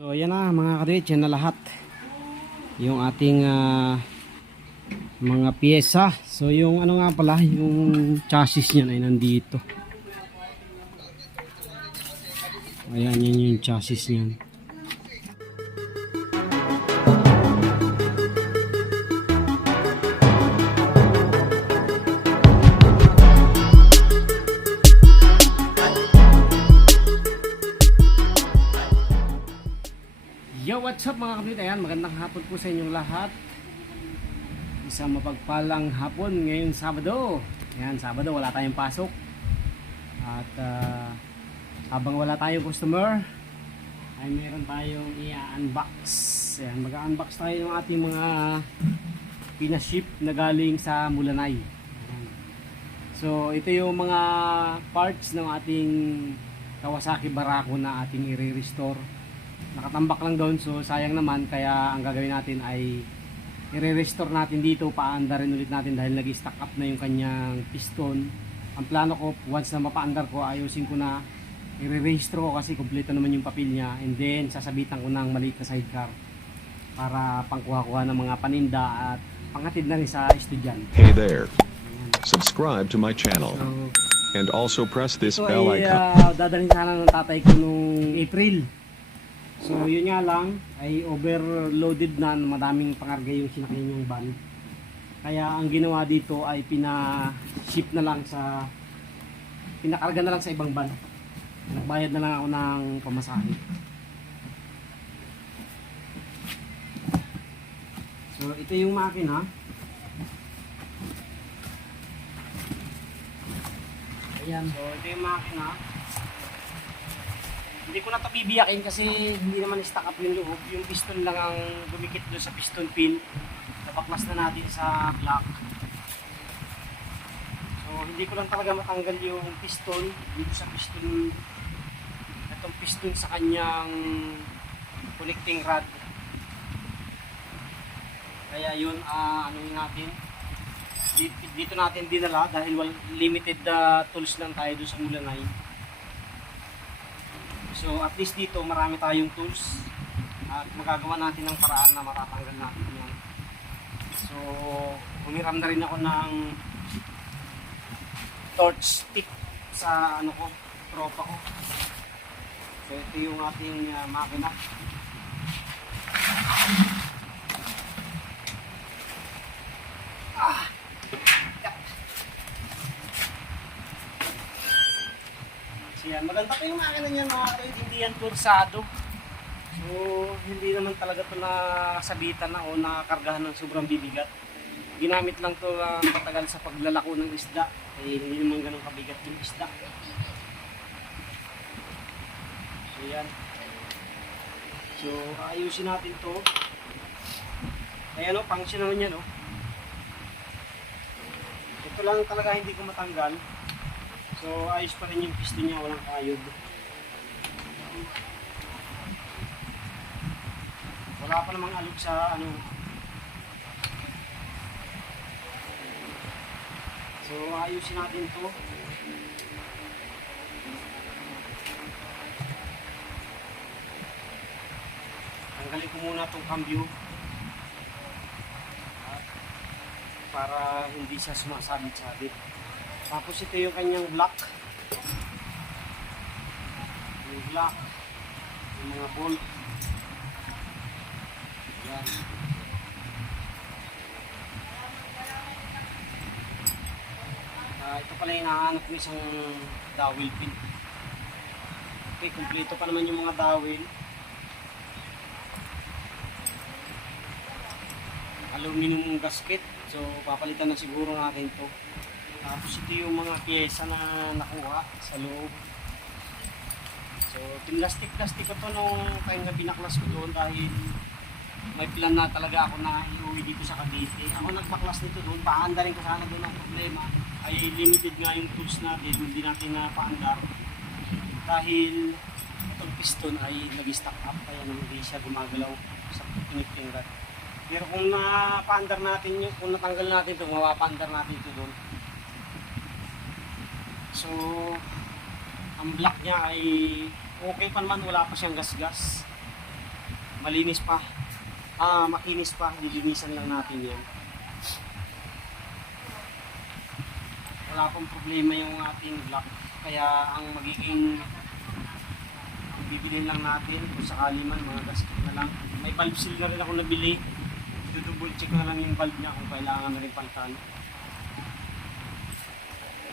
So ayan na mga kadwitch, yan na lahat yung ating mga pyesa. So yung ano nga pala, yung chassis niyan ay nandito. Ayan, yan yung chassis niyan. Yo, what's up mga kapatid? Ayan, magandang hapon po sa inyong lahat. Isang mapagpalang hapon ngayon Sabado. Ayan, Sabado wala tayong pasok. At habang wala tayong customer, ay meron tayong i-unbox. Ayan, mag-unbox tayo ng ating mga pinaship na galing sa Mulanay. Ayan. So, ito yung mga parts ng ating Kawasaki Barako na ating i-restore. Nakatambak lang doon, so sayang naman, kaya ang gagawin natin ay i-restore natin dito, paandarin ulit natin dahil nag-stack up na yung kanyang piston. Ang plano ko, once na mapaandar ko, ayusin ko na, i-restore ko kasi kumpleto naman yung papel niya, and then sasabitan ko ng maliit na sidecar para pangkuha-kuha ng mga paninda at panghatid na rin sa estudyante. Hey there, subscribe to my channel and also press this bell icon. Dadalhin sana ng tatay ko nung April. So yun nga lang, ay overloaded na, madaming pangarga yung sinakyan niyang van. Kaya ang ginawa dito ay pina-ship na lang sa, pinakarga na lang sa ibang van. Nagbayad na lang ako ng pamasahe. So ito yung makina. Ayan, so ito yung makina. Hindi ko na ito bibiyakin kasi hindi naman stack up yung loob. Yung piston lang ang gumikit doon sa piston pin. Napaklas na natin sa block. So hindi ko lang talaga matanggal yung piston dito sa piston. Itong piston sa kanyang connecting rod. Kaya yun, ano natin. Dito natin dinala dahil limited tools lang tayo doon sa Mulanay. So at least dito marami tayong tools at magagawa natin ng paraan na matatanggal natin yan. So humiram na rin ako ng torch stick sa ano ko, tropa ko. So ito yung ating makina. Yan, maganda pa yung makina niya mga kapatid, hindi yan kursado. So hindi naman talaga ito nasabitan na o nakakargahan ng sobrang bibigat. Ginamit lang ito matagal sa paglalako ng isda, eh hindi naman ganun kabigat yung isda. So yan. So ayusin natin ito. Ayan o, function naman yan o. Ito lang talaga hindi ko matanggal. So ayos pa rin yung piston niya, walang kayod. Wala pa namang alog sa ano. So ayusin natin to. Tanggalin ko muna itong cambio para hindi siya sumasabit-sabit. Tapos ito yung kanyang block. Yung block. Yung mga bolt. Yan. Ito pala yung hinahanap ko isang dowel pin. Okay, kumpleto pa naman yung mga dowel. Aluminum gasket. So papalitan na siguro natin ito. Tapos ito yung mga pyesa na nakuha sa loob. So pinlastik-plastik ko ito nung time na binaklas ko doon dahil may plan na talaga ako na iuwi dito sa Cavite. Ako nagbaklas nito doon, paandarin ko sana doon ang problema. Ay limited nga yung tools natin, hindi natin na paandar. Dahil itong piston ay nag-stack up kaya hindi siya gumagalaw sa connecting rod. Pero kung napaandar natin yun, kung natanggal natin ito, mapapaandar natin ito doon. So, ang block niya ay okay pa naman, wala pa siyang gas-gas. malinis pa. Makinis pa, lilinisan lang natin yan. Wala pong problema yung ating block. Kaya ang magiging bibilin lang natin kung sakali man, mga gasket na lang. May valve seal na rin ako nabili. Double check na lang yung valve niya kung kailangan na rin palitan.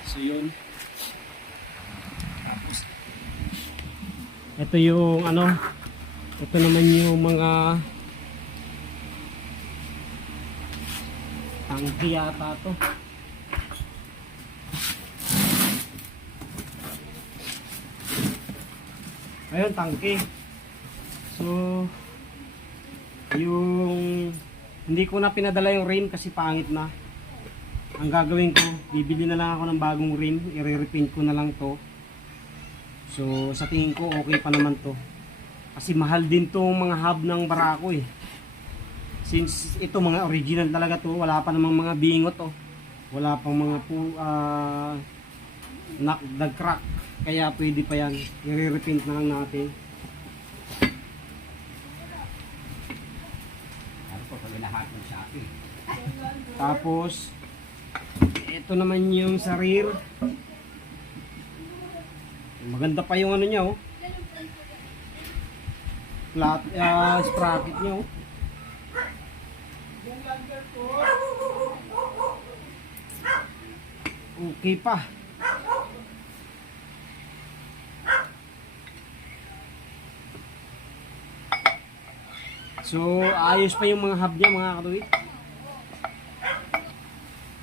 So yun. Tapos ito yung ano, ito naman yung mga tangki yata to. Ayun, tangki. So yung hindi ko na pinadala yung rim kasi pangit na. Ang gagawin ko, bibili na lang ako ng bagong rim, i-repaint ko na lang to. So sa tingin ko okay pa naman to. Kasi mahal din tong mga hub ng Barako eh. Since ito mga original talaga to, wala pa namang mga bingot oh. Wala pang mga nag-crack. Kaya pwede pa yan. I-repaint na lang natin. Tapos ito naman yung sa rear. Maganda pa yung ano niya oh. Flat sprocket niya oh. Okay pa. So ayos pa yung mga hub niya mga katuwid.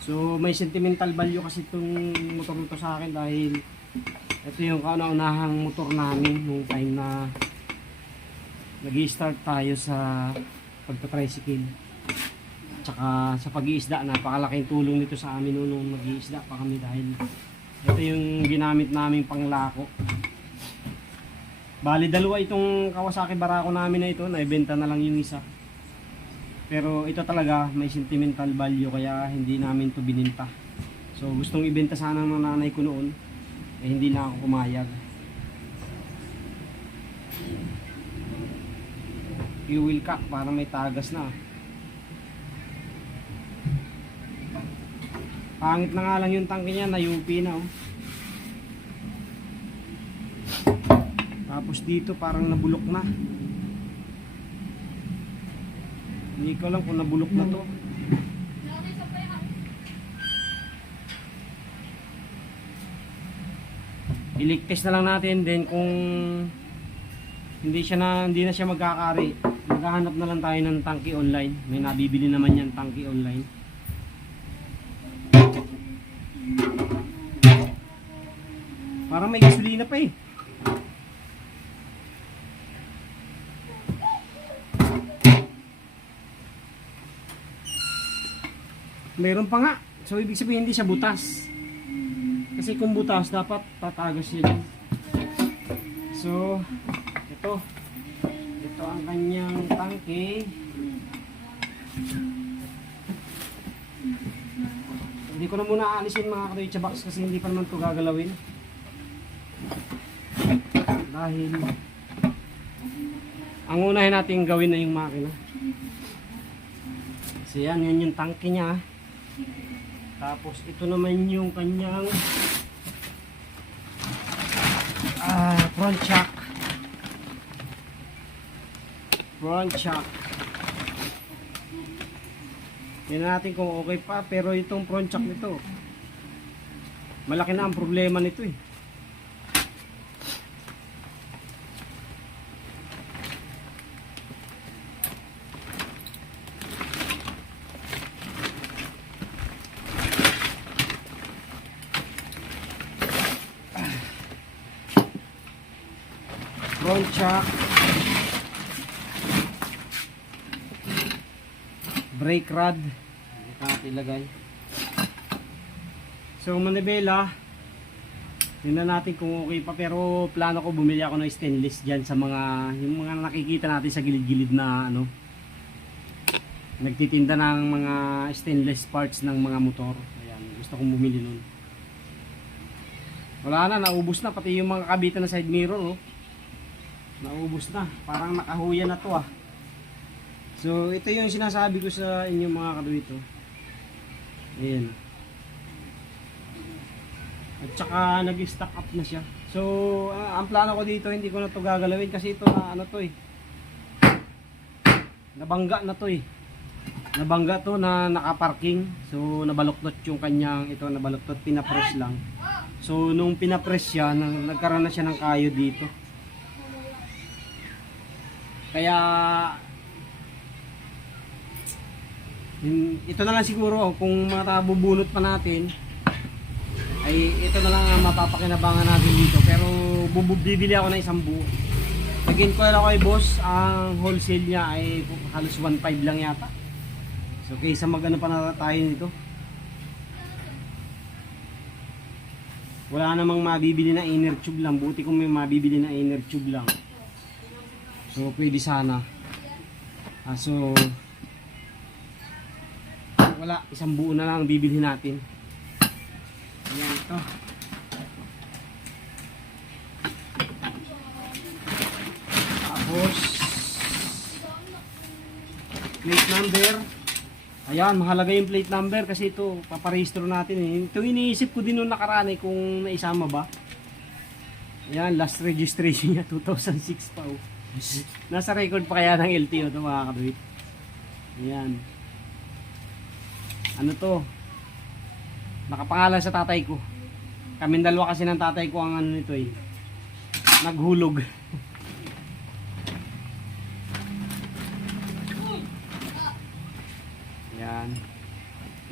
So may sentimental value kasi itong motor nito sa akin dahil ito yung kauna-unahang motor namin nung time na nag-i-start tayo sa pagta-tricycle. Tsaka sa pag-iisda, napakalaking tulong nito sa amin nung mag-iisda pa kami dahil ito yung ginamit namin panglako. Bali dalawa itong Kawasaki Barako namin na ito, naibenta na lang yung isa. Pero ito talaga may sentimental value kaya hindi namin to bininta. So gustong ibenta sana ng nanay ko noon, eh hindi na ako pumayag. Fuel cap para may tagas na. Pangit na nga lang yung tangke niya, na-UP na oh. Tapos dito parang nabulok na. Hindi ko alam kung nabulok na to. I-leak-test na lang natin din kung hindi na siya magkakari. Maghahanap na lang tayo ng tangke online. May nabibili naman yan tangke online. Parang may gasolina pa eh. Meron pa nga. So ibig sabihin hindi siya butas. Kasi kung butas dapat tatagas yun. So ito ang kanyang tangke. Hindi ko na muna aalisin mga katoycha box kasi hindi pa naman ito gagalawin. Dahil ang unahin natin gawin na yung makina. So yan, yun yung tangke niya. Tapos ito naman yung kanyang front shock. Front shock. Tingnan natin kung okay pa, pero itong front shock nito, malaki na ang problema nito eh. Front shock, brake rod, ito natin ilagay. So manibela, tingnan natin kung okay pa, pero plano ko bumili ako ng stainless dyan sa yung mga nakikita natin sa gilid-gilid na ano, nagtitinda ng mga stainless parts ng mga motor. Ayan, gusto kong bumili nun. Wala na, naubos na pati yung mga kabitan na side mirror oh. Naubos na, parang nakahuya na to ah. So ito yung sinasabi ko sa inyo mga kaduito. Ayan. At saka nag-stack up na siya. So ang plano ko dito, hindi ko na to gagalawin kasi ito na ano to eh. Nabangga na to eh. Nabangga to na nakaparking. So nabaluktot yung kanyang ito, nabaluktot, pinapress lang. So nung pinapress siya, nagkaroon na siya ng kayo dito. Kaya ito na lang siguro kung matabubunot pa natin ay ito na lang ang mapapakinabangan natin dito. Pero bibili ako ng isang buo. Nag-inquire ako kay boss, ang wholesale niya ay halos 1.5 lang yata. So kaysa magano pa na tayo nito. Wala namang mabibili na inner tube lang. Buti kung may mabibili na inner tube lang. So pwede sana. So wala, isang buo na lang bibili natin. Ayan ito. Tapos plate number. Ayan, mahalaga yung plate number kasi ito paparehistro natin eh. Ito iniisip ko din nung nakaraan eh kung naisama ba. Ayan, last registration niya 2006 pa oh. Nasa record pa kaya ng LTO ito mga kaduit. Ayan. Ano to? Nakapangalan sa tatay ko. Kaming dalawa kasi ng tatay ko ang ano nito eh. Naghulog. Yan.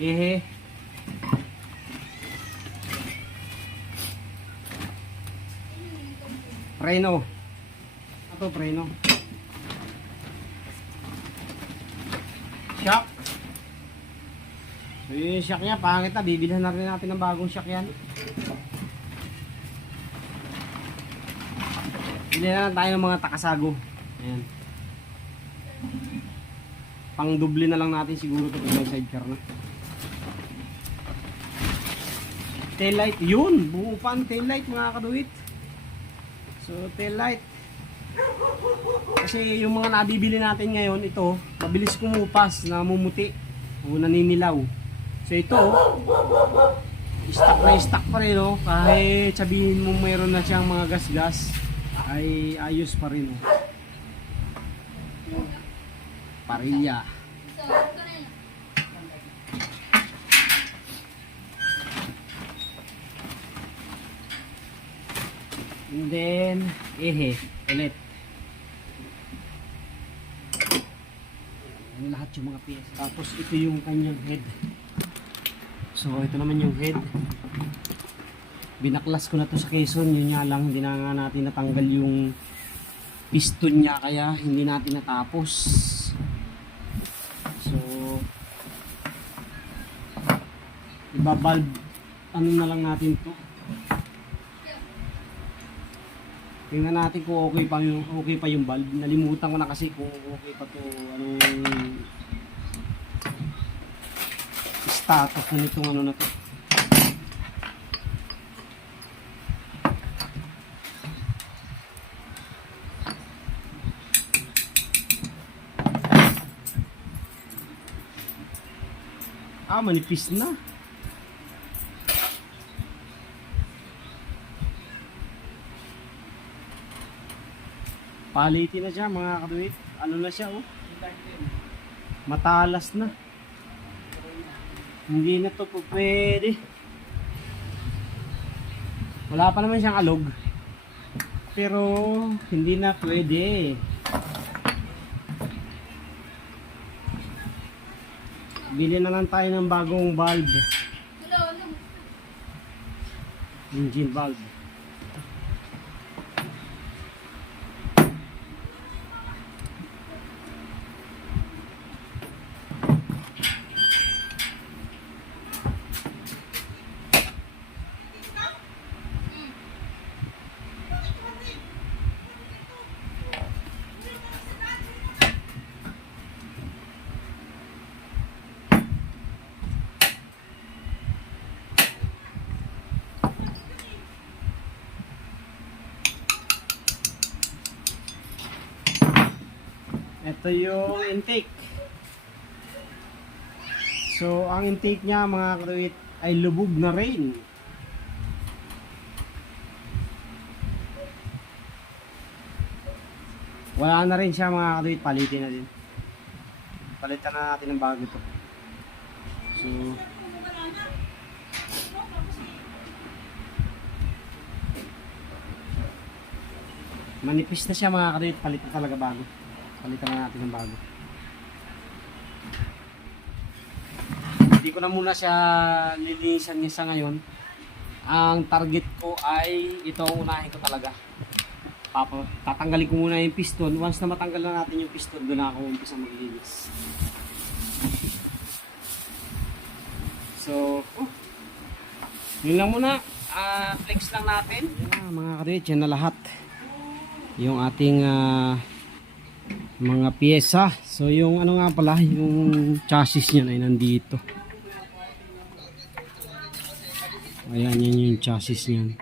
Ehe. Preno. Ito preno. Shock. So yung shock niya, pangit na. Bibilhan na rin natin ng bagong shock yan. Bili na lang tayo ng mga takasago. Ayan. Pang doble na lang natin siguro ito kung may sidecar na. Tail light. Yun! Buo pa ang tail light mga kaduit. So tail light. Kasi yung mga nabibili natin ngayon, ito, mabilis kumupas, namumuti o naninilaw. So ito, stock pa rin oh. Kahit sabihin mo mayroon na siyang mga gas-gas, ay ayos pa rin oh. Parilla. And then, ehe, ulit. Ang lahat yung mga piyesa. Tapos ito yung kanyang head. So ito naman yung head. Binaklas ko na to sa Quezon. Yun nga lang, hindi na nga natin natanggal yung piston niya. Kaya hindi natin natapos. So ibabalb ano na lang natin to. Tingnan natin kung okay pa yung bulb. Nalimutan ko na kasi kung okay pa to, anong status na nitong ano na to. Manipis na. Palitin na siya mga kaduit. Ano na siya oh. Matalas na. Hindi na to po pwede. Wala pa naman siyang alog. Pero hindi na pwede. Bili na lang tayo ng bagong valve. Engine valve. Ito yung intake. So, ang intake niya mga katuwit ay lubog na rin. Wala na rin siya mga katuwit, palitin na din. Palitan na natin ng bago ito. So, manipis na siya mga katuwit, palitan talaga bago. Palitan na natin ng bago. Hindi ko na muna siya nilinisan niya sa ngayon. Ang target ko ay ito ang unahin ko talaga. Tatanggalin ko muna yung piston. Once na matanggal na natin yung piston, doon na ako umpisa maglinis. So, yun lang muna. Flex lang natin. Yan, mga katuwit, yan na lahat. Yung ating mga pyesa. So yung ano nga pala, yung chassis niya ay nandito. Ayan, yan yung chassis niyan.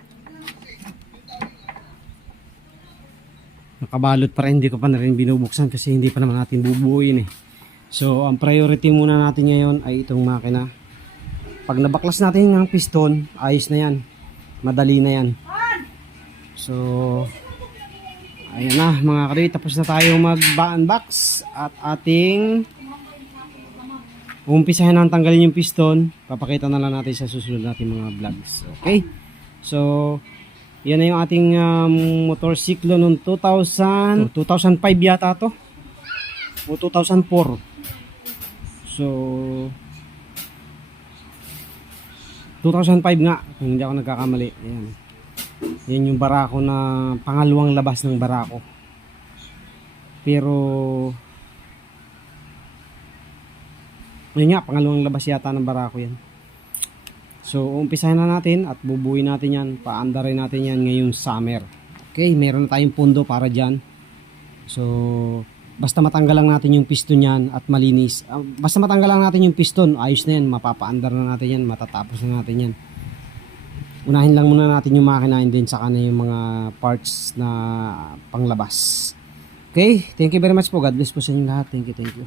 Nakabalot pa rin, hindi ko pa na rin binubuksan kasi hindi pa naman natin bubuuin eh. So ang priority muna natin ngayon ay itong makina. Pag nabaklas natin yung piston, ayos na yan. Madali na yan. So ayan na mga katuwit, tapos na tayo mag-unbox at ating umpisahan na tanggalin yung piston. Papakita na lang natin sa susunod natin mga vlogs. Okay? So, yan na yung ating motorsiklo noong 2005 yata to. O 2004. So, 2005 nga, kung hindi ako nagkakamali. Ayan. Yan yung barako na pangalawang labas ng barako. Pero yun nga, pangalawang labas yata ng barako yan. So umpisahan na natin at bubuuin natin yan. Paandarin natin yan ngayong summer. Okay, meron na tayong pundo para dyan. So basta matanggal lang natin yung piston yan at malinis. Basta matanggal lang natin yung piston, ayos na yan. Mapapaandar na natin yan, matatapos na natin yan. Unahin lang muna natin yung makina and then saka na yung mga parts na panglabas. Okay, thank you very much po. God bless po sa inyo lahat. Thank you, thank you.